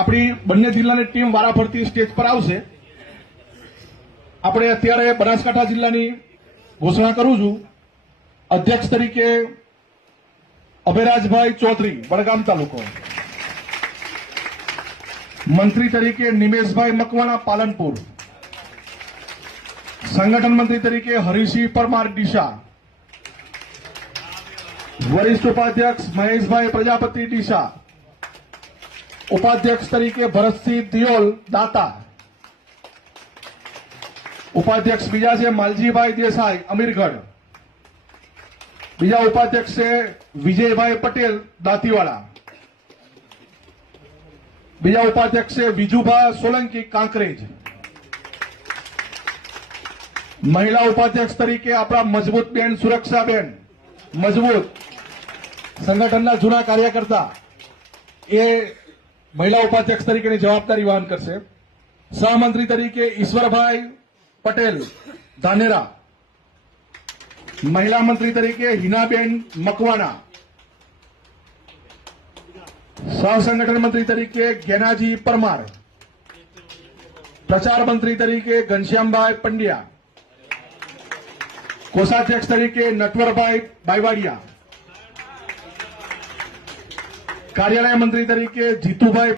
આપણી બંને જિલ્લાની ટીમ વારાફરતી સ્ટેજ પર આવશે. આપણે અત્યારે બનાસકાંઠા જિલ્લાની ઘોષણા કરું છું. અધ્યક્ષ તરીકે અભયરાજભાઈ ચૌધરી, વડગામ તાલુકો. મંત્રી તરીકે નિમેશભાઈ મકવાણા, પાલનપુર. સંગઠન મંત્રી તરીકે હરીસિંહ પરમાર, ડીસા. વરિષ્ઠ ઉપાધ્યક્ષ મહેશભાઈ પ્રજાપતિ, ડીસા. ઉપાધ્યક્ષ તરીકે ભરતસિંહ દિયોલ, દાતા. ઉપાધ્યક્ષ બીજા છે માલજીભાઈ દેસાઈ, અમીરગઢ. બીજા ઉપાધ્યક્ષ છે વિજયભાઈ પટેલ, દાંતીવાડા. બીજા ઉપાધ્યક્ષ છે વિજુભા સોલંકી, કાંકરેજ. મહિલા ઉપાધ્યક્ષ તરીકે આપણા મજબૂત બેન સુરક્ષાબેન, મજબૂત સંગઠનના જૂના કાર્યકર્તા, એ મહિલા ઉપાધ્યક્ષ તરીકેની જવાબદારી વહન કરશે. સહમંત્રી તરીકે ઈશ્વરભાઈ પટેલ, ધાનેરા. મહિલા મંત્રી તરીકે હિનાબેન મકવાણા. સહસંગઠન મંત્રી તરીકે જ્ઞાનાજી પરમાર. પ્રચાર મંત્રી તરીકે ઘનશ્યામભાઈ પંડ્યા. કોષાધ્યક્ષ તરીકે નટવરભાઈ બાયવાડિયા. કાર્યાલય મંત્રી તરીકે જીતુભાઈ